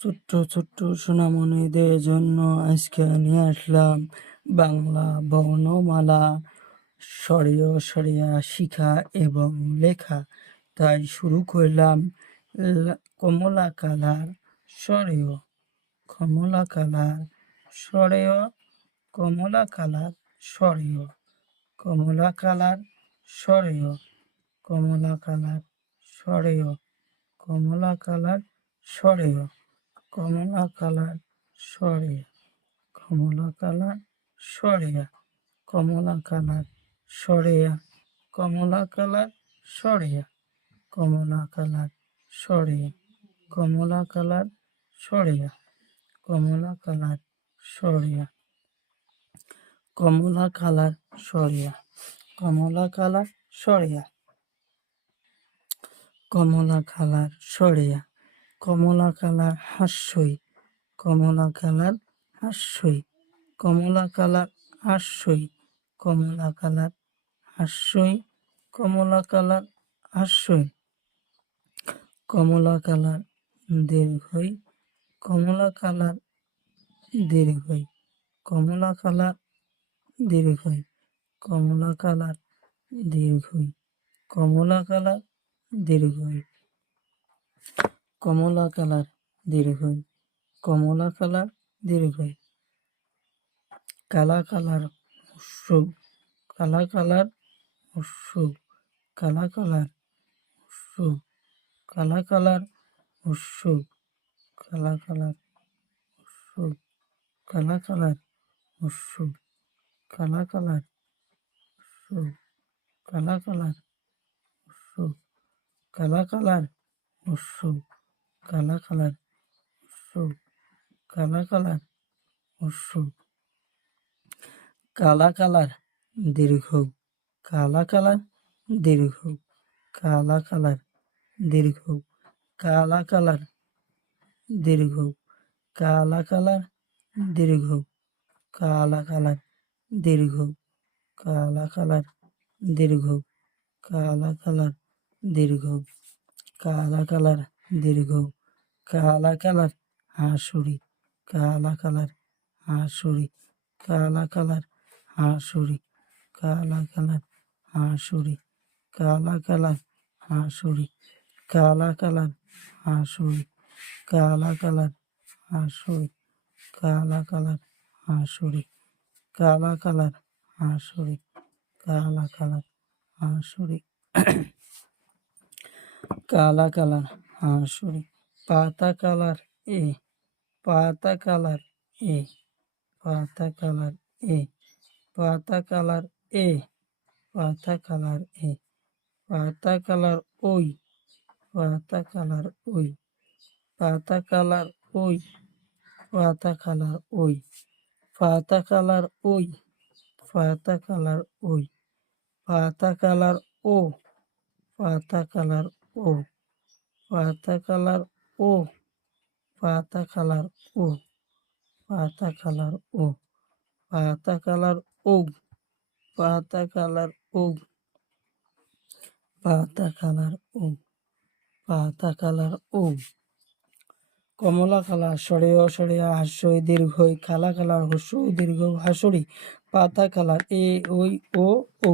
ছোট্ট ছোট্ট সোনামণিদের জন্য আজকে নিয়ে আসলাম বাংলা বর্ণমালা স্বরীয় সরিয়া শিখা এবং লেখা। তাই শুরু করলাম কমলা কালার স্বরীয়, কমলা কালার স্বরীয়, কমলা কালার স্বরীয়, কমলা কালার স্বরীয়, কমলা কালার স্বরীয়, কমলা কালার স্বরীয়, কমলা কালার সরিয়া, কমলা কালার সরিয়া, কমলা কালার সরিয়া, কমলা কালার সরিয়া, কমলা কালার সরিয়া, কমলা কালার সরিয়া, কমলা কালার সরিয়া, কমলা কালার সরিয়া, কমলা কালার সরিয়া, কমলা কালার সরিয়া, কমলা কালার হাস্যই, কমলা কালার হাস্যই, কমলা কালার হাস্যই, কমলা কালার হাস্যই, কমলা কালার হাস্যই, কমলা কালার দীর্ঘই, কমলা কালার দীর্ঘই, কমলা কালার দীর্ঘই, কমলা কালার দীর্ঘই, কমলা কালার দীর্ঘই, কমলা কালার দীর্ঘই, কমলা কালার দীর্ঘই, কালা কালার হ্রস্ব, কালা কালার হ্রস্ব, কালা কালার হ্রস্ব, কালা কালার হ্রস্ব, কালা কালার হ্রস্ব, কালা কালার হ্রস্ব, কালা কালার হ্রস্ব, কালা কালার হ্রস্ব, কালা কালার হ্রস্ব, কালা কালার হ্রস্ব, কালা কালার হ্রস্ব, কালা কালার দীর্ঘ, কালা কালার দীর্ঘ, কালা কালার দীর্ঘ, কালা কালার দীর্ঘ, কালা কালার দীর্ঘ, কালা কালার দীর্ঘ, কালা কালার দীর্ঘ, কালা কালার দীর্ঘ, কালা কালার দীর্ঘ, কালা কালার হাসুরি, কালা কালার হাসুরি, কালা কালার হাসুরি, কালা কালার হাসুরি, কালা কালার হাসুরি, কালা কালার হাসুরি, কালা কালার হাসুরি, কালা কালার হাসুরি, কালা কালার হাসুরি, কালা কালার হাসুরি, কালা কালার হাসুরি, পাতা কালার এ, পাতা কালার এ, পাতা কালার এ, পাতা কালার এ, পাতা কালার এ, পাতা কালার ওই, পাতা কালার ওই, পাতা কালার ওই, পাতা কালার ওই, পাতা কালার ওই, পাতা কালার ওই, পাতা কালার ও, পাতা কালার ও, পাতা কালার ও, পাতা কালার ও, পাতা কালার ও, পাতা কালার ও, পাতা কালার ও, পাতা কালার ও, পাতা কালার ও, কমলা কালার সরেয় সরেয়া হাস্যই দীর্ঘই, কালা কালার হস্য দীর্ঘ হাসুরি, পাতা কালার এ ওই ও ও।